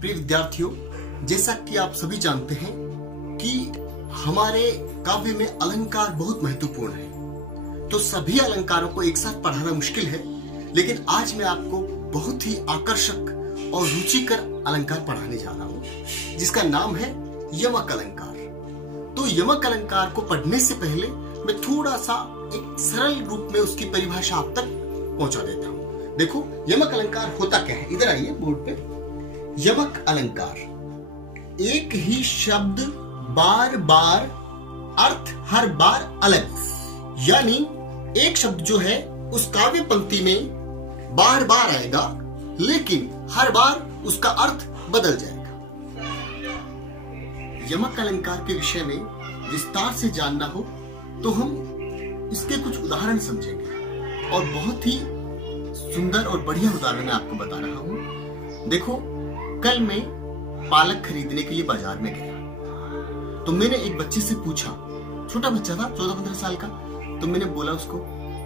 प्रिय विद्यार्थियों, जैसा कि आप सभी जानते हैं कि हमारे काव्य में अलंकार बहुत महत्वपूर्ण है। तो सभी अलंकारों को एक साथ पढ़ाना मुश्किल है, लेकिन आज मैं आपको बहुत ही आकर्षक और रुचिकर अलंकार पढ़ाने जा रहा हूँ, जिसका नाम है यमक अलंकार। तो यमक अलंकार को पढ़ने से पहले मैं थोड़ा सा एक सरल रूप में उसकी परिभाषा आप तक पहुंचा देता हूँ। देखो, यमक अलंकार होता क्या है, इधर आइए बोर्ड पे। यमक अलंकार एक ही शब्द बार बार अर्थ हर बार अलग, यानी एक शब्द जो है उस काव्य पंक्ति में बार बार आएगा, लेकिन हर बार उसका अर्थ बदल जाएगा। यमक अलंकार के विषय में विस्तार से जानना हो तो हम इसके कुछ उदाहरण समझेंगे, और बहुत ही सुंदर और बढ़िया उदाहरण मैं आपको बता रहा हूं। देखो, कल मैं पालक खरीदने के लिए बाजार में गया, तो मैंने एक बच्चे से पूछा, छोटा बच्चा था 14-15 साल का, तो मैंने बोला उसको,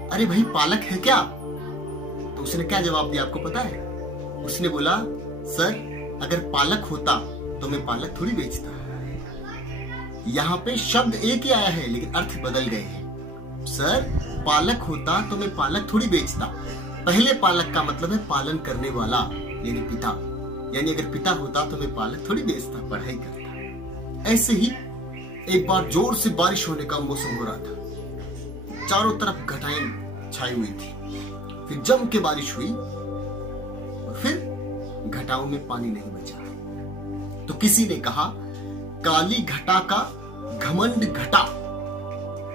अरे भाई पालक है क्या? तो उसने क्या जवाब दिया आपको पता है? उसने बोला, सर अगर पालक होता तो मैं पालक थोड़ी बेचता। यहाँ पे शब्द एक ही आया है लेकिन अर्थ बदल गए हैं। सर पालक होता तो मैं पालक थोड़ी बेचता। पहले पालक का मतलब है पालन करने वाला, यानी पिता, यानी अगर पिता होता तो मैं पालक थोड़ी बेचता, पढ़ाई करता। ऐसे ही एक बार जोर से बारिश होने का मौसम हो रहा था, चारों तरफ घटाएं छाई हुई थी, फिर जम के बारिश हुई और फिर घटाओं में पानी नहीं बचा। तो किसी ने कहा, काली घटा का घमंड घटा।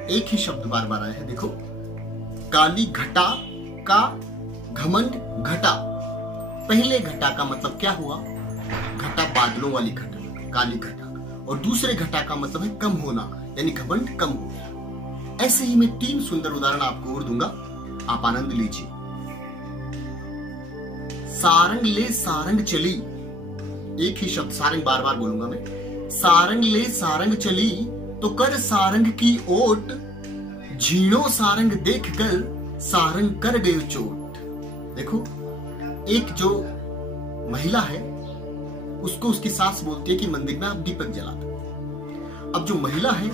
एक ही शब्द बार बार आया है, देखो, काली घटा का घमंड घटा। पहले घटा का मतलब क्या हुआ? घटा बादलों वाली घटा, काली घटा, और दूसरे घटा का मतलब है कम होना, यानी घमंड कम हो गया। ऐसे ही मैं 3 सुंदर उदाहरण आपको और दूंगा, आप आनंद लीजिए। सारंग ले सारंग चली, एक ही शब्द सारंग बार बार बोलूंगा मैं। सारंग ले सारंग चली तो कर सारंग की ओट, झीणों सारंग देख कर सारंग कर गए चोट। देखो, एक जो महिला है उसको उसकी सास बोलती है कि मंदिर में आप दीपक जला दो। अब जो महिला है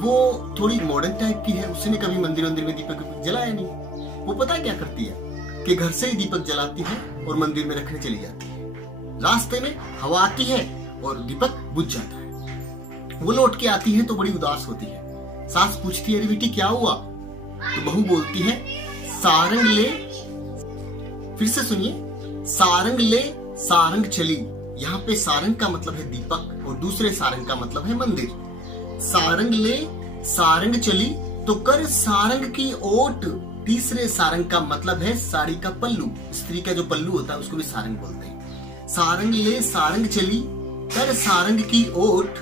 वो थोड़ी मॉडर्न टाइप की है, उसने कभी मंदिर में दीपक जलाया नहीं। वो पता है क्या करती है कि घर से ही दीपक जलाती है और मंदिर में रखने चली जाती है। रास्ते में हवा आती है और दीपक बुझ जाता है। वो लौट के आती है तो बड़ी उदास होती है। सास पूछती है, अरे बेटी क्या हुआ? तो बहू बोलती है, सारंग ले, फिर से सुनिए, सारंग ले सारंग चली। यहाँ पे सारंग का मतलब है दीपक और दूसरे सारंग का मतलब है मंदिर। सारंग ले सारंग चली तो कर सारंग की ओट। तीसरे सारंग का मतलब है साड़ी का पल्लू, स्त्री का जो पल्लू होता है उसको भी सारंग बोलते हैं। सारंग ले सारंग चली कर सारंग की ओट,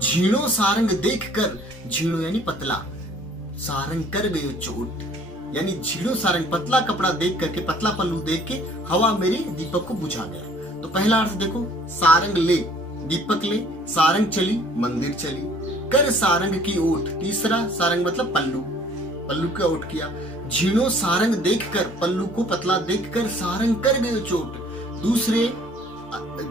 झीणों सारंग देख कर, झीणों यानी पतला, सारंग कर गए चोट, यानी झीणों सारंग पतला कपड़ा देख करके, पतला पल्लू देख के हवा मेरे दीपक को बुझा गया। तो पहला अर्थ देखो, सारंग ले दीपक ले, सारंग चली मंदिर चली, कर सारंग की ओट, तीसरा सारंग मतलब पल्लू, पल्लू का ओट किया। झीणों सारंग देखकर, पल्लू को पतला देखकर सारंग कर गए चोट। दूसरे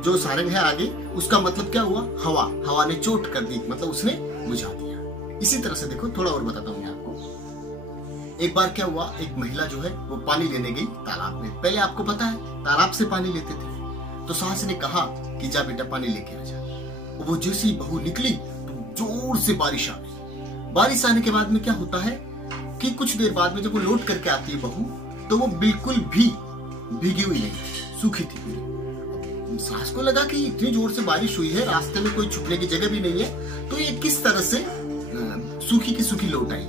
जो सारंग है आगे, उसका मतलब क्या हुआ? हवा, हवा ने चोट कर दी, मतलब उसने बुझा दिया। इसी तरह से देखो, थोड़ा और बताता हूँ मैं आपको। एक बार क्या हुआ, एक महिला जो है वो पानी लेने गई तालाब में। पहले आपको पता है तालाब से पानी लेते थे। तो सास ने कहा कि जा बेटा पानी लेके आ जा। वो जैसी बहू निकली तो जोर से बारिश आ गई। बारिश आने के बाद में क्या होता है कि कुछ देर बाद में जब वो लौट करके आती है बहू, तो वो बिल्कुल भी भीगी हुई नहीं, सूखी थी पूरी। सास को लगा कि इतनी जोर से बारिश हुई है, रास्ते में कोई छुपने की जगह भी नहीं है, तो ये किस तरह से सूखी की सूखी लौट आई।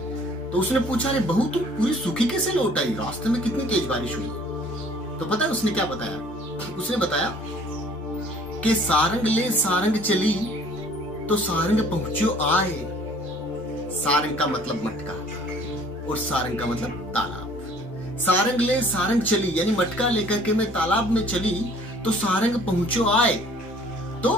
तो उसने पूछा, अरे बहू तुम पूरी सूखी कैसे लौट आई? रास्ते में कितनी तेज बारिश हुई है। तो पता है उसने क्या बताया? उसने बताया कि सारंग ले सारंग चली तो सारंग पहुंचो आए। सारंग का मतलब मटका और सारंग का मतलब तालाब। सारंग ले सारंग चली यानी मटका लेकर के मैं तालाब में चली तो सारंग पहुंचो आए, तो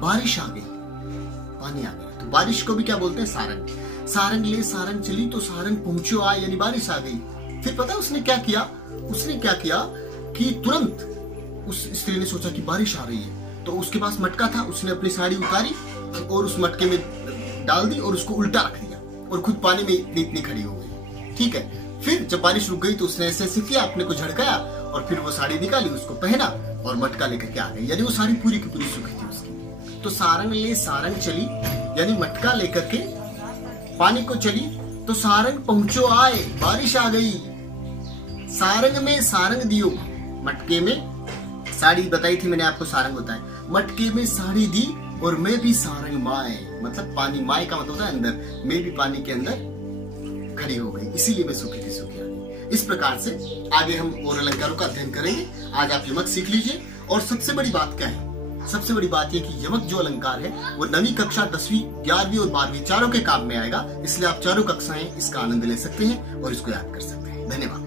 बारिश आ गई, पानी आ गया। तो बारिश को भी क्या बोलते हैं? सारंग। सारंग ले सारंग चली तो सारंग पहुंचो आए यानी बारिश आ गई। फिर पता है उसने क्या किया? उसने क्या किया कि तुरंत उस स्त्री ने सोचा कि बारिश आ रही है, तो उसके पास मटका था, उसने अपनी साड़ी उतारी और उस मटके में डाल दी और उसको उल्टा रख दिया और खुद पानी में इतनी खड़ी हो गई। ठीक है, फिर जब बारिश रुक गई तो उसने ऐसे ऐसे किया, अपने को झड़काया और फिर वो साड़ी निकाली, उसको पहना और मटका लेकर के आ गई। यानी वो साड़ी पूरी की पूरी सूखी थी उसकी। तो सारंग ले सारंग चली, यानी मटका लेकर के पानी को चली तो सारंग पहुंचो आए, बारिश आ गई। सारंग में सारंग दियो, मटके में साड़ी बताई थी मैंने आपको, सारंग होता है, मटके में साड़ी दी और मैं भी सारंग माए, मतलब पानी, माए का मतलब होता है अंदर, मैं भी पानी के अंदर खड़ी हो गई, इसीलिए मैं सूखी थी सूखी आ गई। इस प्रकार से आगे हम और अलंकारों का अध्ययन करेंगे। आज आप यमक सीख लीजिए। और सबसे बड़ी बात क्या है, सबसे बड़ी बात यह कि यमक जो अलंकार है वो 9वीं कक्षा, 10वीं, 11वीं और 12वीं चारों के काम में आएगा, इसलिए आप चारों कक्षाएं इसका आनंद ले सकते हैं और इसको याद कर सकते हैं। धन्यवाद।